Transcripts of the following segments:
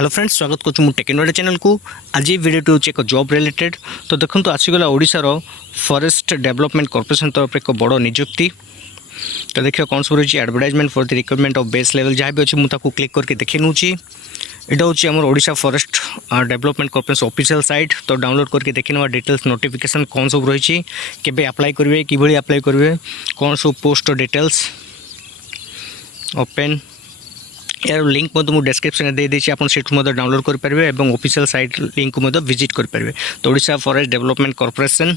Hello friends, स्वागत करूँ मु टेक्नोलॉजी चैनल को। आज वीडियो हूँ एक जॉब रिलेटेड। तो देखो आसीगला ओडिशार फॉरेस्ट डेवलपमेंट कॉर्पोरेशन तरफ एक बड़ नियुक्ति। तो देखिए कौन सब रही advertisement for the requirement of base level जहाँ भी अच्छे मुझे क्लिक करके देखी नूची। यहाँ हूँ आम Odisha forest development corporation official site. तो डाउनलोड करके देखी ना डिटेल्स नोटिफिकेशन कौन सब रही केबे अप्लाई करेंगे कि अप्लाई करेंगे कौन सब पोस्ट डिटेल्स ओपन यार लिंक मुझे डिस्क्रिप्शन दे देछि आपन सेठ डाउनलोड कर पारे एवं ऑफिशियल साइट लिंक को विजिट कर पारे। तो ओडिशा फॉरेस्ट डेवलपमेंट कॉर्पोरेशन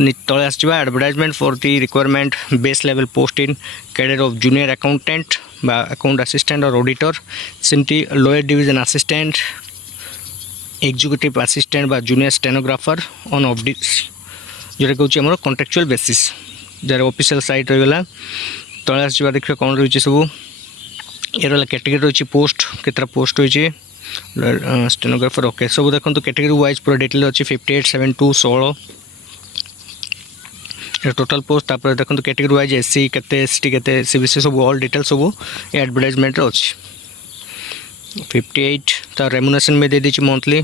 तले आसवा advertisement for the requirement base level post in cadre of junior accountant बा अकाउंट असिस्टेंट और ऑडिटर सेमती lower division assistant executive assistant बा जूनियर स्टेनोग्राफर ऑन ऑफ जोटा कहूँ आम कॉन्ट्रेक्चुअल बेसिस जार ऑफिशियल साइट रहीगला। तले आसवा देखिए कौन रही सब ये रहा कैटेगरी रही पोस्ट केतरा पोस्ट रही स्टेनोग्राफर ओके सब देखो कैटेगरी वाइज पूरा डिटेल अच्छी 58 72 16 टोटल पोस्ट तापर देखो कैटेगरी वाइज एससी केते एसटी केते सीबीसी सब ऑल डिटेल सब एडवर्टाइजमेंट अच्छी 58 तार रेमुनेशन में दे दी मंथली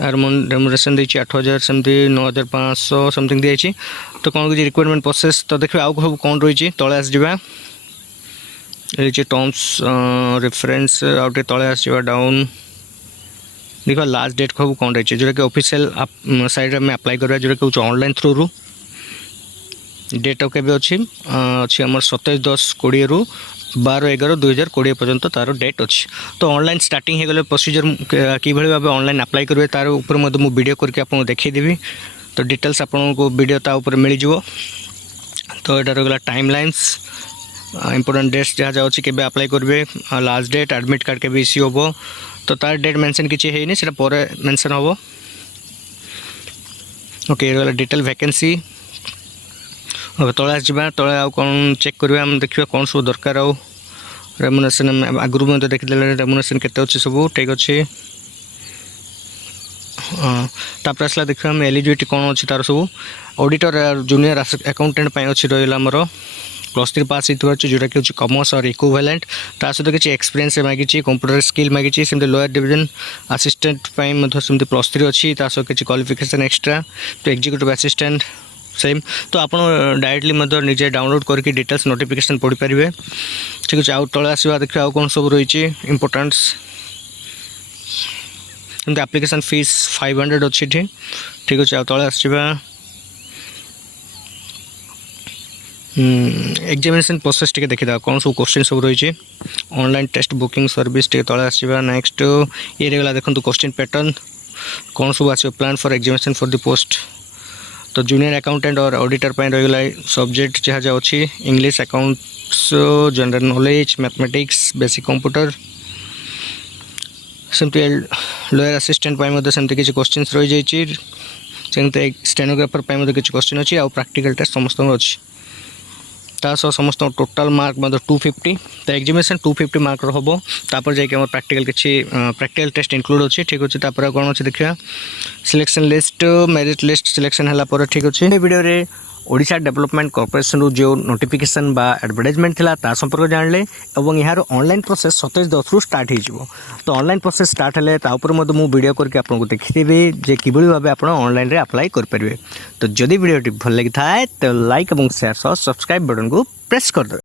आर रेमुनेशन दी 8000 सेमती 9500 समथिंग दी। तो कौन कि रिक्वायरमेंट प्रोसेस तो देखिए आउ सब कौन रही तले आसवा ये टर्म्स रेफरेंस आउटे तले आसवा डाउन देखो लास्ट डेट सब कौन रही जोटा कि ऑफिशियल साइट में अप्लाई करवा जोटा कि ऑनलाइन थ्रू रू डेट के अच्छी अच्छी आम 27/10/20 रु 12/11/2020 पर्यंत तार डेट अच्छी। तो ऑनलाइन स्टार्टिंग हो गले प्रोसीजर कि भाव ऑनलाइन अप्लाई करेंगे तार ऊपर मुझे वीडियो करके आपको देखीदेवी। तो डिटेल्स आपको वीडियो ता ऊपर मिल जाव। तो यहाँ रहा टाइम लाइन्स इंपोर्टेंट डेट्स जहाँ जहाँ अच्छी केबे अप्लाई करेंगे लास्ट डेट एडमिट कार्ड के इश्यू हम। तो तार डेट मेंशन किसी है से मेंशन हम ओके। ये रहा डिटेल वैकेंसी तले आसवा तले आउ कौन चेक करवा देखिए कौन सब दरकार आउ रेमुनेशन आगुरी मैं देखीदे रेमुनेशन केते अच्छे सब ठीक अच्छे। तापर आसला देखिए आम एलिजिबिलिटी कौन अच्छी तार सब ऑडिटर जूनियर अकाउंटेंट अच्छी रहा आमर +3 पास होता जोटा कि कॉमर्स और इक्विवेलेंट ता सहित किसी एक्सपीरियंस मांगी कंप्यूटर स्किल मांगी सेमती लोअर डिवीजन असिस्टेंट सेमती +3 अच्छी सहित किसी क्वालिफिकेशन एक्सट्रा। तो एग्जीक्यूटिव असिस्टेंट सेम। तो आप डायरेक्टली निजे डाउनलोड करके डिटेल्स नोटिफिकेशन पढ़ी पारे ठीक अच्छे। आउ तले आसवा देखिए आउ कौन सब रही इम्पोर्टेंट्स एप्लिकेशन फीस 500 अच्छी ठीक अच्छे। आउ तले आसवा एग्जामिनेशन प्रोसेस टे देखी कौन सब क्वेश्चन सब रही ऑनलाइन टेस्ट बुकिंग सर्विस टे तले आसवा। नेक्स्ट ये रहा देखो क्वेश्चन पैटर्न कौन सब आस plan for examination for the post. तो जूनियर अकाउंटेंट और ऑडिटर पर रही सब्जेक्ट जहाँ जहाँ अच्छी English accounts general knowledge mathematics basic computer सेमती लोअर असिस्टेंट सेमती किसी क्वेश्चन रही जाती स्टेनोग्राफर किसी क्वेश्चन अच्छी आउ प्रैक्टिकल टेस्ट समस्त अच्छी समस्त टोटाल मार्क 250। तो एग्जामिनेशन 250 मार्क हम तापर जाकि प्रैक्टिकल किसी प्रैक्टिकल टेस्ट इंक्लूड अच्छी ठीक अच्छे। तापर कौन अच्छे देखिए selection list merit list selection है ठीक अच्छे। वीडियो ओडिशा डेवलपमेंट कॉर्पोरेशन जो नोटिफिकेशन बा एडवर्टाइजमेंट थिला ता संपर्क जानले और यार ऑनलाइन प्रोसेस 27/10 रु स्टार्ट हो। तो ऑनलाइन प्रोसेस स्टार्ट है तापर मु वीडियो करके आपको देखीदेवी जे कि भाव आप ऑनलाइन रे अप्लाई कर पारे। तो जदि वीडियो भल लगी था तो लाइक और शेयर सब्सक्राइब बटन को प्रेस कर दे।